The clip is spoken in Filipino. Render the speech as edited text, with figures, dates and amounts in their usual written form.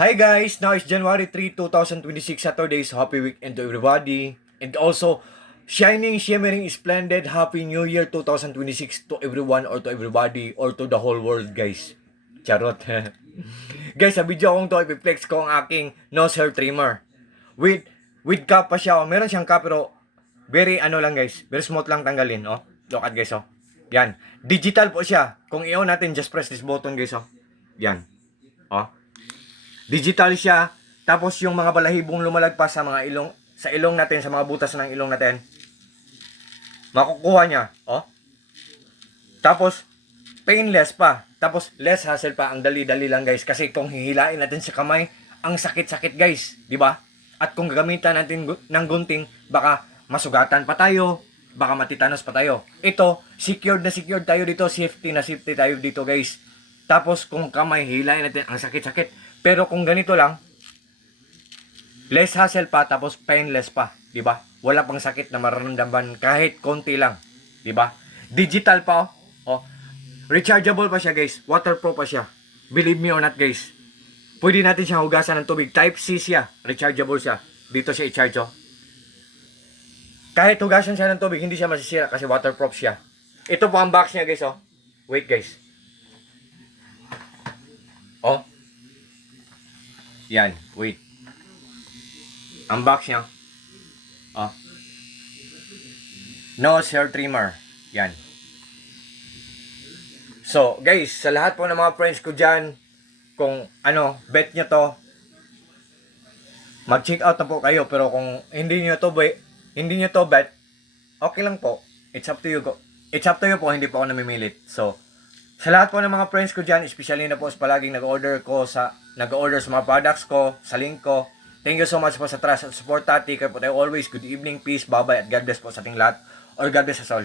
Hi guys, now is January 3, 2026 Saturday, so happy weekend to everybody. And also, shining, shimmering, splendid, happy new year 2026 to everyone or to everybody or to the whole world guys. Charot. Guys, sa video kong to, ipiplex ko ang aking nose hair trimmer. With, with cap pa siya, oh. Meron siyang cap pero very ano lang guys, very smooth lang tanggalin, oh. Look at guys, oh. Yan. Digital po siya. Kung i-on natin, just press this button guys, oh. Yan. Oh. Digital siya. Tapos yung mga balahibong lumalagpas sa mga ilong, sa ilong natin, sa mga butas ng ilong natin, makukuha niya. Oh. Tapos, painless pa. Tapos, less hassle pa. Ang dali-dali lang guys. Kasi kung hihilain natin sa kamay, ang sakit-sakit guys. Di ba? At kung gagamitan natin ng gunting, baka masugatan pa tayo. Baka matitanos pa tayo. Ito, secured na secured tayo dito. Safety na safety tayo dito guys. Tapos, kung kamay, hihilain natin, ang sakit-sakit. Pero kung ganito lang, less hassle pa, tapos painless pa, 'di ba? Wala pang sakit na mararamdaman kahit konti lang, 'di ba? Digital pa, oh. Rechargeable pa siya, guys. Waterproof pa siya. Believe me or not, guys. Pwede natin siyang hugasan ng tubig. Type C siya. Rechargeable siya. Dito siya i-charge, oh. Kahit hugasan siya ng tubig, hindi siya masisira kasi waterproof siya. Ito po ang box niya, guys, oh. Wait, guys. Oh. Yan, wait. Ang box niya. Oh. Nose hair trimmer. Yan. So, guys, sa lahat po ng mga friends ko dyan, kung ano, bet nyo to, mag-check out na po kayo. Pero kung hindi nyo to bet, okay lang po. It's up to you. It's up to you po, hindi po ako namimilit. So, sa lahat po ng mga friends ko dyan, especially na po sa palaging nag-order sa mga products ko, sa link ko. Thank you so much po sa trust at support. Take care po tayo always. Good evening, peace, bye-bye, at God bless po sa ating lahat. Or God bless us all.